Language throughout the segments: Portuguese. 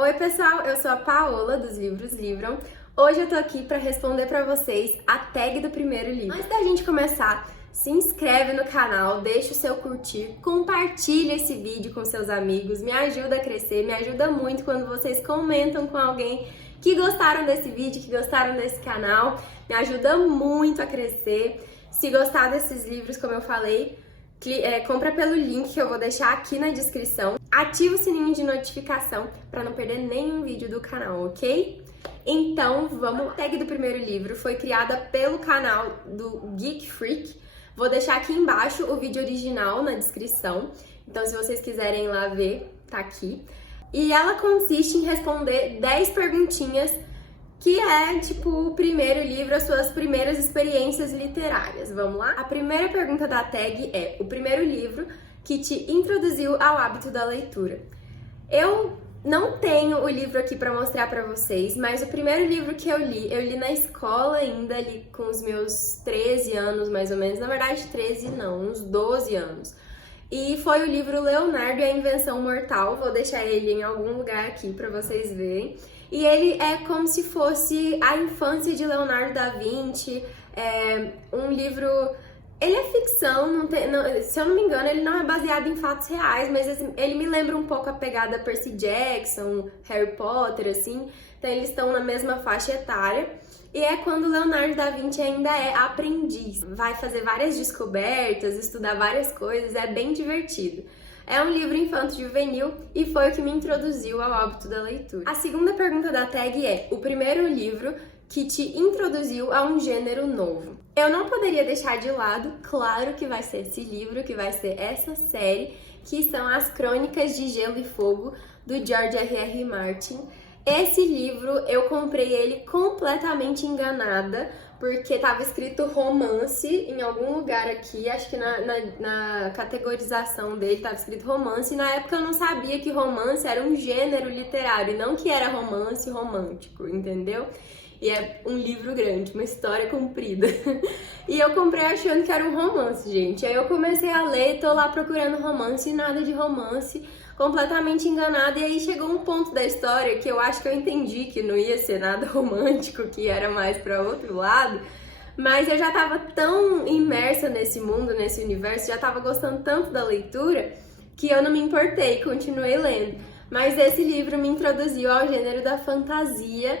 Oi pessoal, eu sou a Paola dos Livros Livram. Hoje eu tô aqui pra responder pra vocês a tag do primeiro livro. Antes da gente começar, se inscreve no canal, deixa o seu curtir, compartilha esse vídeo com seus amigos, me ajuda a crescer, me ajuda muito quando vocês comentam com alguém que gostaram desse vídeo, que gostaram desse canal, me ajuda muito a crescer. Se gostar desses livros, como eu falei, compra pelo link que eu vou deixar aqui na descrição. Ativa o sininho de notificação para não perder nenhum vídeo do canal, ok? Então, vamos. A tag do primeiro livro foi criada pelo canal do Geek Freak. Vou deixar aqui embaixo o vídeo original na descrição. Então, se vocês quiserem ir lá ver, tá aqui. E ela consiste em responder 10 perguntinhas, que é, tipo, o primeiro livro, as suas primeiras experiências literárias. Vamos lá? A primeira pergunta da tag é: o primeiro livro que te introduziu ao hábito da leitura. Eu não tenho o livro aqui pra mostrar pra vocês, mas o primeiro livro que eu li na escola ainda, li com os meus 13 anos, mais ou menos. Na verdade, 13 não, uns 12 anos. E foi o livro Leonardo e a Invenção Mortal. Vou deixar ele em algum lugar aqui pra vocês verem. E ele é como se fosse a infância de Leonardo da Vinci, um livro... Ele é ficção, se eu não me engano, ele não é baseado em fatos reais, mas ele me lembra um pouco a pegada Percy Jackson, Harry Potter, assim. Então eles estão na mesma faixa etária. E é quando Leonardo da Vinci ainda é aprendiz. Vai fazer várias descobertas, estudar várias coisas, é bem divertido. É um livro infanto-juvenil e foi o que me introduziu ao hábito da leitura. A segunda pergunta da tag é: o primeiro livro que te introduziu a um gênero novo. Eu não poderia deixar de lado, claro que vai ser esse livro, que vai ser essa série, que são as Crônicas de Gelo e Fogo, do George R.R. Martin. Esse livro, eu comprei ele completamente enganada, porque estava escrito romance em algum lugar aqui, acho que na categorização dele estava escrito romance, e na época eu não sabia que romance era um gênero literário, e não que era romance romântico, entendeu? E é um livro grande, uma história comprida. E eu comprei achando que era um romance, gente. Aí eu comecei a ler, tô lá procurando romance, e nada de romance, completamente enganada. E aí chegou um ponto da história que eu acho que eu entendi que não ia ser nada romântico, que era mais pra outro lado. Mas eu já tava tão imersa nesse mundo, nesse universo, já tava gostando tanto da leitura, que eu não me importei, continuei lendo. Mas esse livro me introduziu ao gênero da fantasia.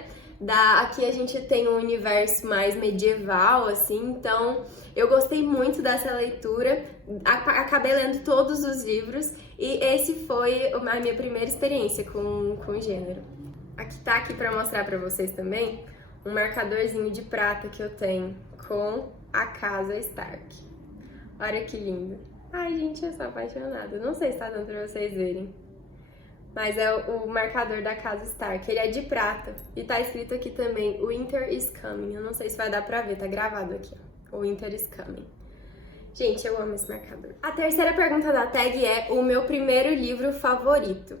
Aqui a gente tem um universo mais medieval, assim, então eu gostei muito dessa leitura, acabei lendo todos os livros e esse foi a minha primeira experiência com o gênero. Aqui pra mostrar pra vocês também um marcadorzinho de prata que eu tenho com a casa Stark. Olha que lindo! Ai, gente, eu sou apaixonada, não sei se tá dando pra vocês verem. Mas é o marcador da casa Stark, ele é de prata. E tá escrito aqui também, Winter is coming. Eu não sei se vai dar pra ver, tá gravado aqui, ó. Winter is coming. Gente, eu amo esse marcador. A terceira pergunta da tag é: o meu primeiro livro favorito.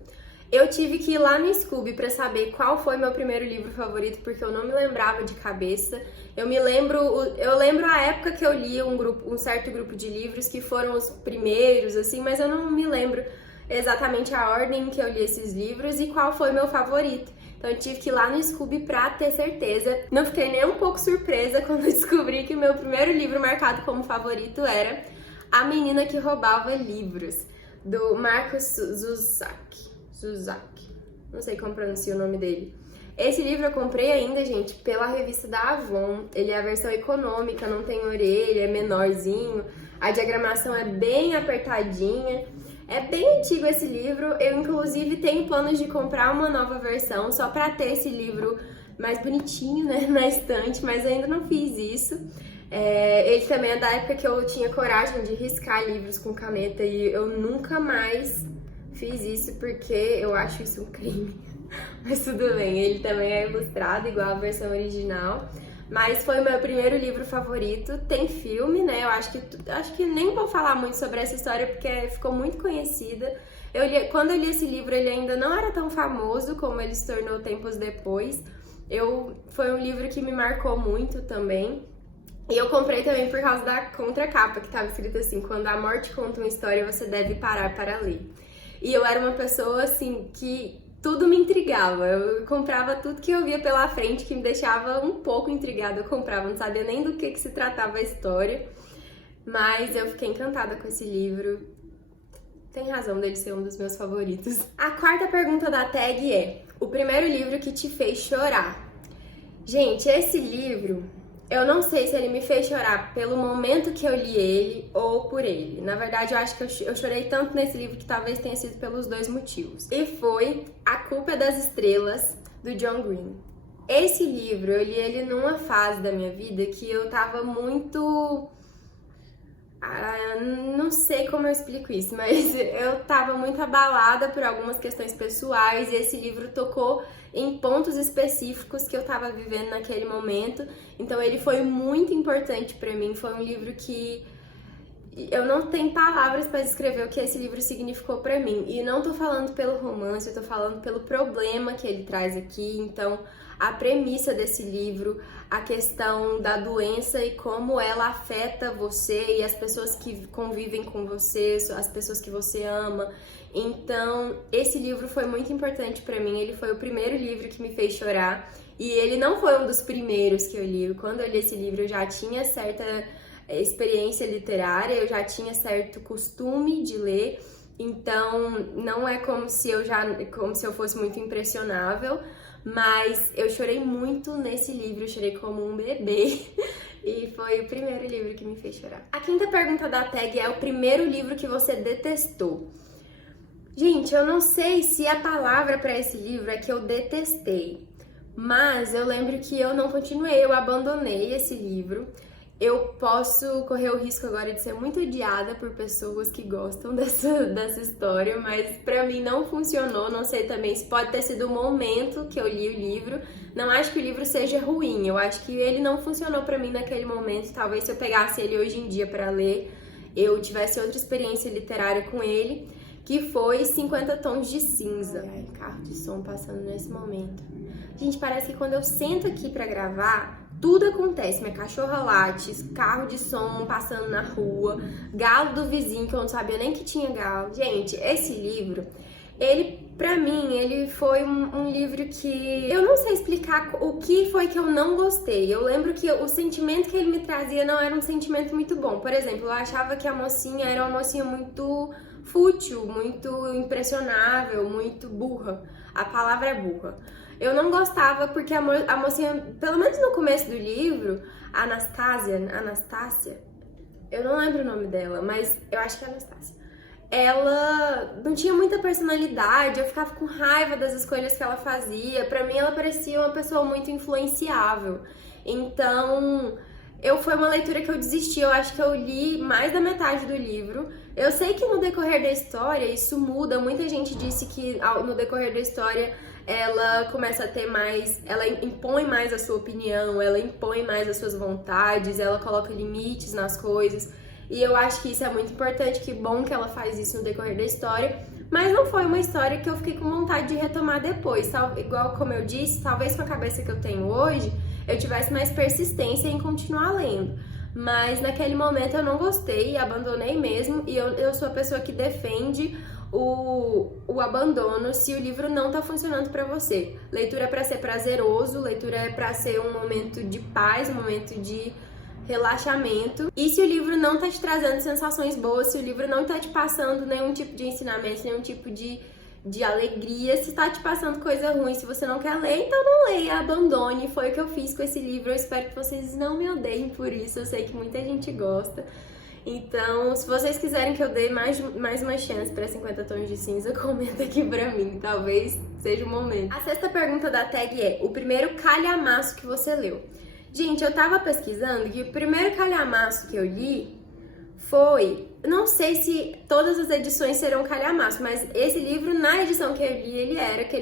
Eu tive que ir lá no Scooby pra saber qual foi meu primeiro livro favorito, porque eu não me lembrava de cabeça. Eu lembro a época que eu li um certo grupo de livros que foram os primeiros, assim, mas eu não me lembro exatamente a ordem em que eu li esses livros e qual foi meu favorito. Então eu tive que ir lá no Scooby pra ter certeza. Não fiquei nem um pouco surpresa quando descobri que o meu primeiro livro marcado como favorito era A Menina que Roubava Livros, do Marcus Zusak. Não sei como pronuncia o nome dele. Esse livro eu comprei ainda, gente, pela revista da Avon. Ele é a versão econômica, não tem orelha, é menorzinho. A diagramação é bem apertadinha. É bem antigo esse livro, eu inclusive tenho planos de comprar uma nova versão só pra ter esse livro mais bonitinho, né, na estante, mas ainda não fiz isso. Ele também é da época que eu tinha coragem de riscar livros com caneta e eu nunca mais fiz isso porque eu acho isso um crime. Mas tudo bem, ele também é ilustrado igual a versão original. Mas foi o meu primeiro livro favorito. Tem filme, né? Eu acho que nem vou falar muito sobre essa história porque ficou muito conhecida. Quando eu li esse livro, ele ainda não era tão famoso como ele se tornou tempos depois. Foi um livro que me marcou muito também. E eu comprei também por causa da contracapa, que estava escrito assim: quando a morte conta uma história, você deve parar para ler. E eu era uma pessoa, assim, que tudo me intrigava. Eu comprava tudo que eu via pela frente que me deixava um pouco intrigada. Eu comprava, não sabia nem do que se tratava a história. Mas eu fiquei encantada com esse livro. Tem razão dele ser um dos meus favoritos. A quarta pergunta da tag é: o primeiro livro que te fez chorar? Gente, esse livro, eu não sei se ele me fez chorar pelo momento que eu li ele ou por ele. Na verdade, eu acho que eu chorei tanto nesse livro que talvez tenha sido pelos dois motivos. E foi A Culpa é das Estrelas, do John Green. Esse livro, eu li ele numa fase da minha vida que eu tava muito... não sei como eu explico isso, mas eu tava muito abalada por algumas questões pessoais e esse livro tocou em pontos específicos que eu tava vivendo naquele momento. Então ele foi muito importante pra mim, foi um livro que eu não tenho palavras pra descrever o que esse livro significou pra mim. E não tô falando pelo romance, eu tô falando pelo problema que ele traz aqui. Então, a premissa desse livro, a questão da doença e como ela afeta você e as pessoas que convivem com você, as pessoas que você ama. Então, esse livro foi muito importante pra mim. Ele foi o primeiro livro que me fez chorar. E ele não foi um dos primeiros que eu li. Quando eu li esse livro, eu já tinha certa experiência literária, eu já tinha certo costume de ler. Então, não é como se eu fosse muito impressionável, mas eu chorei muito nesse livro, eu chorei como um bebê. E foi o primeiro livro que me fez chorar. A quinta pergunta da tag é: o primeiro livro que você detestou? Gente, eu não sei se a palavra para esse livro é que eu detestei, mas eu lembro que eu não continuei, eu abandonei esse livro. Eu posso correr o risco agora de ser muito odiada por pessoas que gostam dessa história, mas pra mim não funcionou. Não sei também se pode ter sido o momento que eu li o livro. Não acho que o livro seja ruim, eu acho que ele não funcionou pra mim naquele momento. Talvez se eu pegasse ele hoje em dia pra ler, eu tivesse outra experiência literária com ele, que foi 50 Tons de Cinza. Ai, carro de som passando nesse momento. Gente, parece que quando eu sento aqui pra gravar, tudo acontece. Minha cachorra late, carro de som passando na rua, galo do vizinho que eu não sabia nem que tinha galo. Gente, esse livro, ele, pra mim, ele foi um livro que eu não sei explicar o que foi que eu não gostei. Eu lembro que o sentimento que ele me trazia não era um sentimento muito bom. Por exemplo, eu achava que a mocinha era uma mocinha muito fútil, muito impressionável, muito burra. A palavra é burra. Eu não gostava porque a mocinha, pelo menos no começo do livro, a Anastácia, eu não lembro o nome dela, mas eu acho que é Anastácia. Ela não tinha muita personalidade, eu ficava com raiva das escolhas que ela fazia. Pra mim, ela parecia uma pessoa muito influenciável. Então, foi uma leitura que eu desisti. Eu acho que eu li mais da metade do livro. Eu sei que no decorrer da história isso muda. Muita gente disse que no decorrer da história ela começa a ter mais, ela impõe mais a sua opinião, ela impõe mais as suas vontades, ela coloca limites nas coisas. E eu acho que isso é muito importante, que bom que ela faz isso no decorrer da história. Mas não foi uma história que eu fiquei com vontade de retomar depois. Igual como eu disse, talvez com a cabeça que eu tenho hoje, eu tivesse mais persistência em continuar lendo. Mas naquele momento eu não gostei, abandonei mesmo. E eu sou a pessoa que defende o abandono se o livro não tá funcionando pra você. Leitura é pra ser prazeroso, leitura é pra ser um momento de paz, um momento de relaxamento. E se o livro não tá te trazendo sensações boas, se o livro não tá te passando nenhum tipo de ensinamento, nenhum tipo de alegria, se tá te passando coisa ruim, se você não quer ler, então não leia, abandone. Foi o que eu fiz com esse livro. Eu espero que vocês não me odeiem por isso, eu sei que muita gente gosta. Então, se vocês quiserem que eu dê mais uma chance para 50 Tons de Cinza, comenta aqui pra mim, talvez seja o momento. A sexta pergunta da tag é: o primeiro calhamaço que você leu? Gente, eu tava pesquisando e o primeiro calhamaço que eu li foi... Não sei se todas as edições serão calhamaço, mas esse livro, na edição que eu li, ele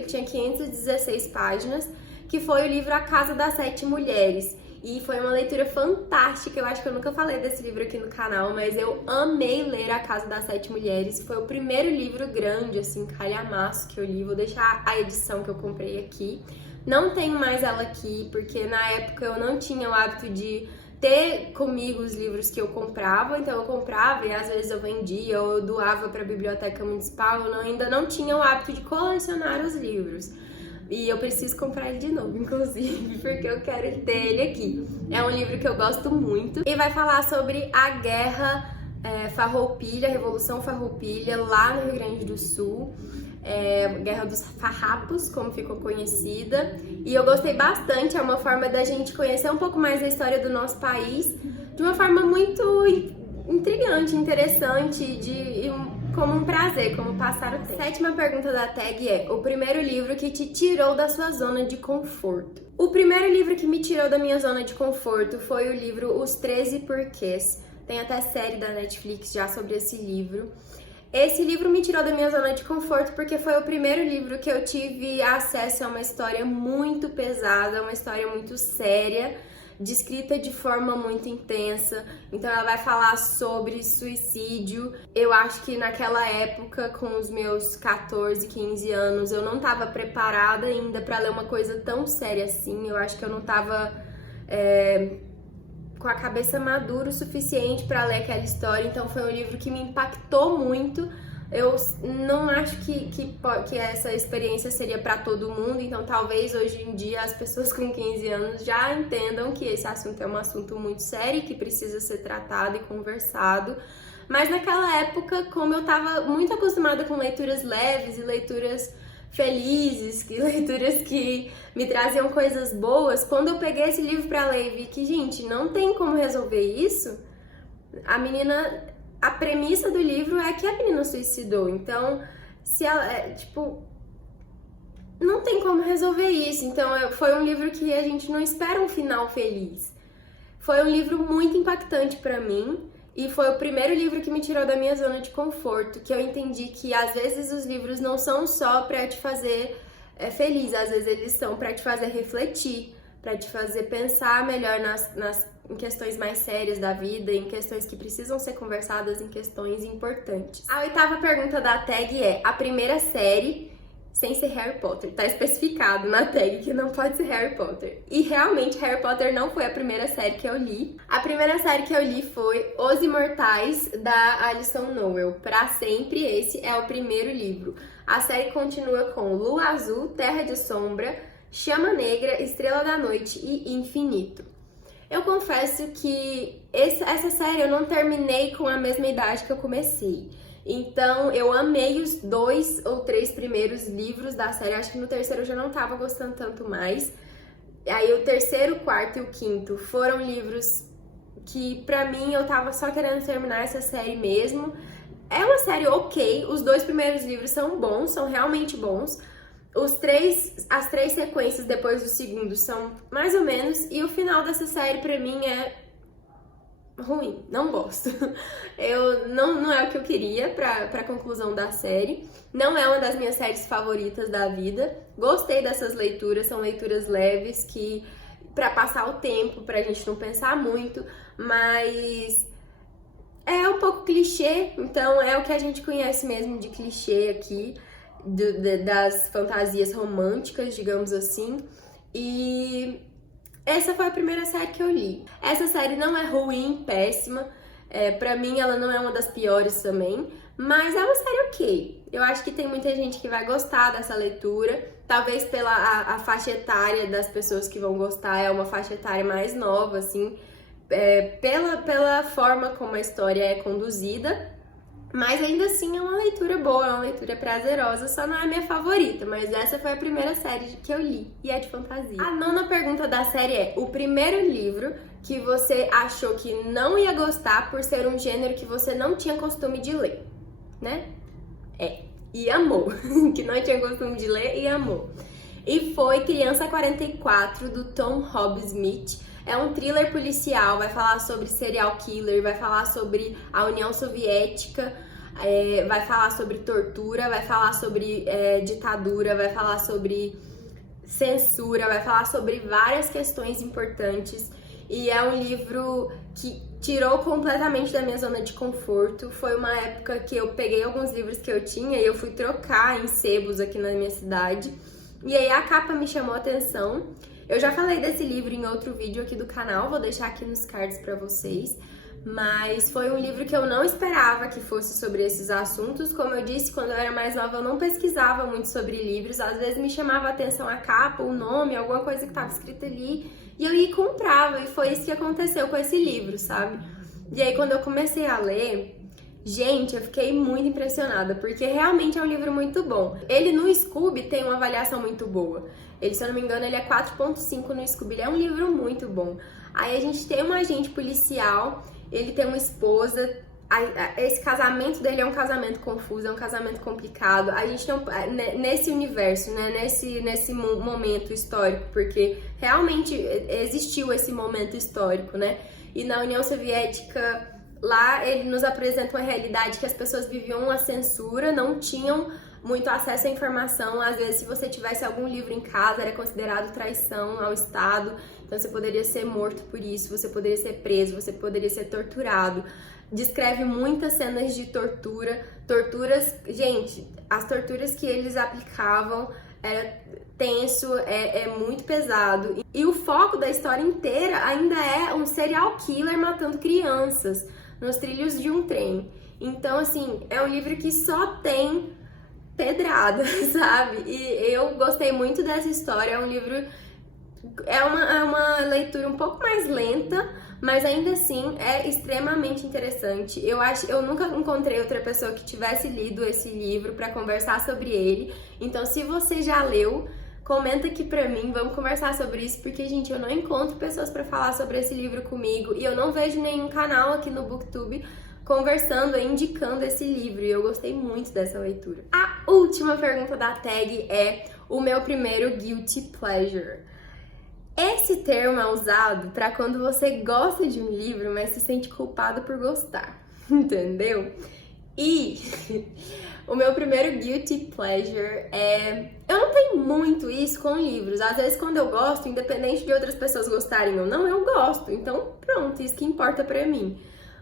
tinha 516 páginas, que foi o livro A Casa das Sete Mulheres. E foi uma leitura fantástica. Eu acho que eu nunca falei desse livro aqui no canal, mas eu amei ler A Casa das Sete Mulheres. Foi o primeiro livro grande, assim, calhamaço que eu li. Vou deixar a edição que eu comprei aqui. Não tenho mais ela aqui, porque na época eu não tinha o hábito de ter comigo os livros que eu comprava, então eu comprava e às vezes eu vendia ou eu doava para a biblioteca municipal. Eu ainda não tinha o hábito de colecionar os livros. E eu preciso comprar ele de novo, inclusive, porque eu quero ter ele aqui. É um livro que eu gosto muito e vai falar sobre a Guerra Farroupilha, Revolução Farroupilha, lá no Rio Grande do Sul. Guerra dos Farrapos, como ficou conhecida. E eu gostei bastante, é uma forma da gente conhecer um pouco mais da história do nosso país, de uma forma muito intrigante, interessante, como um prazer, como passar o tempo. A sétima pergunta da tag é: o primeiro livro que te tirou da sua zona de conforto? O primeiro livro que me tirou da minha zona de conforto foi o livro Os 13 Porquês. Tem até série da Netflix já sobre esse livro. Esse livro me tirou da minha zona de conforto porque foi o primeiro livro que eu tive acesso a uma história muito pesada, uma história muito séria, descrita de forma muito intensa. Então ela vai falar sobre suicídio. Eu acho que naquela época, com os meus 14, 15 anos, eu não estava preparada ainda para ler uma coisa tão séria assim. Eu acho que eu não estava com a cabeça madura o suficiente para ler aquela história. Então foi um livro que me impactou muito. Eu não acho que essa experiência seria para todo mundo, então talvez hoje em dia as pessoas com 15 anos já entendam que esse assunto é um assunto muito sério, que precisa ser tratado e conversado. Mas naquela época, como eu estava muito acostumada com leituras leves e leituras felizes, leituras que me traziam coisas boas, quando eu peguei esse livro para ler e vi que, gente, não tem como resolver isso, a premissa do livro é que a menina suicidou. Então, se ela, não tem como resolver isso. Então, foi um livro que a gente não espera um final feliz. Foi um livro muito impactante para mim. E foi o primeiro livro que me tirou da minha zona de conforto, que eu entendi que às vezes os livros não são só para te fazer feliz, às vezes eles são para te fazer refletir, para te fazer pensar melhor em questões mais sérias da vida, em questões que precisam ser conversadas, em questões importantes. A oitava pergunta da tag é: a primeira série sem ser Harry Potter. Tá especificado na tag que não pode ser Harry Potter. E realmente Harry Potter não foi a primeira série que eu li. A primeira série que eu li foi Os Imortais, da Alison Noel. Pra Sempre, esse é o primeiro livro. A série continua com Lua Azul, Terra de Sombra, Chama Negra, Estrela da Noite e Infinito. Eu confesso que essa série eu não terminei com a mesma idade que eu comecei. Então, eu amei os 2 ou 3 primeiros livros da série. Acho que no terceiro eu já não tava gostando tanto mais. Aí, o terceiro, o quarto e o quinto foram livros que, pra mim, eu tava só querendo terminar essa série mesmo. É uma série ok. Os 2 primeiros livros são bons, são realmente bons. As 3 sequências depois do segundo são mais ou menos. E o final dessa série, pra mim, é ruim, não gosto. Não é o que eu queria pra conclusão da série. Não é uma das minhas séries favoritas da vida. Gostei dessas leituras, são leituras leves que pra passar o tempo, pra gente não pensar muito, mas é um pouco clichê, então é o que a gente conhece mesmo de clichê aqui, das fantasias românticas, digamos assim. E essa foi a primeira série que eu li. Essa série não é ruim, péssima. Pra mim, ela não é uma das piores também. Mas é uma série ok. Eu acho que tem muita gente que vai gostar dessa leitura. Talvez pela a faixa etária das pessoas que vão gostar. É uma faixa etária mais nova, assim. Pela forma como a história é conduzida. Mas ainda assim é uma leitura boa, é uma leitura prazerosa, só não é minha favorita, mas essa foi a primeira série que eu li, e é de fantasia. A nona pergunta da série é: o primeiro livro que você achou que não ia gostar por ser um gênero que você não tinha costume de ler, né? E amou, que não tinha costume de ler e amou. E foi Criança 44, do Tom Hobbes Smith. É um thriller policial, vai falar sobre serial killer, vai falar sobre a União Soviética, vai falar sobre tortura, vai falar sobre ditadura, vai falar sobre censura, vai falar sobre várias questões importantes. E é um livro que tirou completamente da minha zona de conforto. Foi uma época que eu peguei alguns livros que eu tinha e eu fui trocar em sebos aqui na minha cidade. E aí a capa me chamou a atenção. Eu já falei desse livro em outro vídeo aqui do canal, vou deixar aqui nos cards pra vocês. Mas foi um livro que eu não esperava que fosse sobre esses assuntos. Como eu disse, quando eu era mais nova eu não pesquisava muito sobre livros. Às vezes me chamava a atenção a capa, o nome, alguma coisa que estava escrita ali. E eu ia e comprava, e foi isso que aconteceu com esse livro, sabe? E aí quando eu comecei a ler, gente, eu fiquei muito impressionada, porque realmente é um livro muito bom. Ele no Scoob tem uma avaliação muito boa. Ele, se eu não me engano, ele é 4.5 no Scoob. Ele é um livro muito bom. Aí a gente tem um agente policial, ele tem uma esposa, esse casamento dele é um casamento confuso, é um casamento complicado. A gente não, nesse universo, né, nesse momento histórico, porque realmente existiu esse momento histórico, né? E na União Soviética, lá ele nos apresenta uma realidade que as pessoas viviam uma censura, não tinham muito acesso à informação. Às vezes, se você tivesse algum livro em casa, era considerado traição ao Estado. Então, você poderia ser morto por isso, você poderia ser preso, você poderia ser torturado. Descreve muitas cenas de tortura. Torturas, gente, as torturas que eles aplicavam era tenso, é muito pesado. E o foco da história inteira ainda é um serial killer matando crianças nos trilhos de um trem. Então, assim, é um livro que só tem pedrada, sabe? E eu gostei muito dessa história. É um livro... É uma leitura um pouco mais lenta, mas ainda assim é extremamente interessante. Eu nunca encontrei outra pessoa que tivesse lido esse livro para conversar sobre ele. Então, se você já leu, comenta aqui pra mim, vamos conversar sobre isso, porque, gente, eu não encontro pessoas pra falar sobre esse livro comigo e eu não vejo nenhum canal aqui no Booktube conversando, indicando esse livro, e eu gostei muito dessa leitura. A última pergunta da tag é o meu primeiro guilty pleasure. Esse termo é usado pra quando você gosta de um livro, mas se sente culpado por gostar, entendeu? E o meu primeiro guilty pleasure é... Eu não tenho muito isso com livros. Às vezes, quando eu gosto, independente de outras pessoas gostarem ou não, eu gosto. Então, pronto, isso que importa pra mim.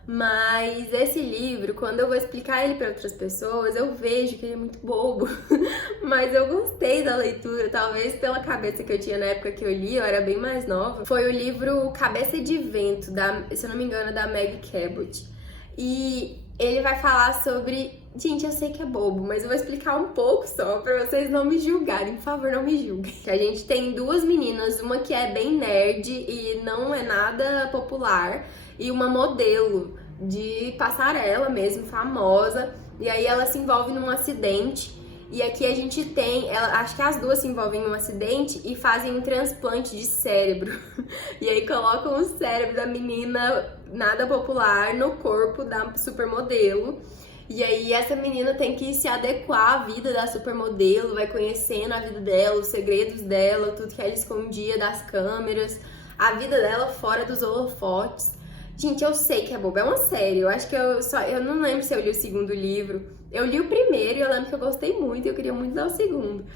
Mas esse livro, quando eu vou explicar ele para outras pessoas, eu vejo que ele é muito bobo. Mas eu gostei da leitura, talvez pela cabeça que eu tinha na época que eu li, eu era bem mais nova. Foi o livro Cabeça de Vento, se eu não me engano, da Meg Cabot. E ele vai falar sobre... Gente, eu sei que é bobo, mas eu vou explicar um pouco só pra vocês não me julgarem. Por favor, não me julguem. A gente tem duas meninas, uma que é bem nerd e não é nada popular, e uma modelo de passarela mesmo, famosa. E aí ela se envolve num acidente. E aqui a gente tem, acho que as duas se envolvem em um acidente e fazem um transplante de cérebro. E aí colocam o cérebro da menina nada popular no corpo da supermodelo. E aí essa menina tem que se adequar à vida da supermodelo, vai conhecendo a vida dela, os segredos dela, tudo que ela escondia das câmeras, a vida dela fora dos holofotes. Gente, eu sei que é bobo, é uma série. Eu acho que eu não lembro se eu li o segundo livro. Eu li o primeiro e eu lembro que eu gostei muito e eu queria muito ler o segundo.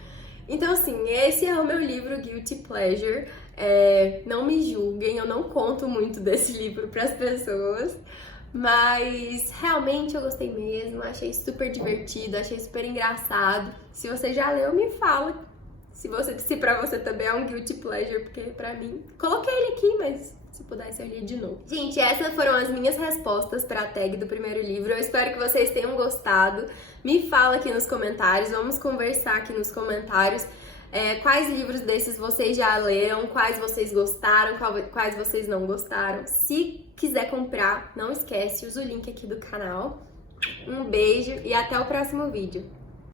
Então, assim, esse é o meu livro Guilty Pleasure. Não me julguem, eu não conto muito desse livro pras pessoas. Mas realmente eu gostei mesmo, achei super divertido, achei super engraçado. Se você já leu, me fala se pra você também é um guilty pleasure, porque pra mim... Coloquei ele aqui, mas se pudesse eu lia de novo. Gente, essas foram as minhas respostas pra tag do primeiro livro. Eu espero que vocês tenham gostado. Me fala aqui nos comentários, vamos conversar aqui nos comentários. Quais livros desses vocês já leram, quais vocês gostaram, quais vocês não gostaram. Se quiser comprar, não esquece, usa o link aqui do canal. Um beijo e até o próximo vídeo.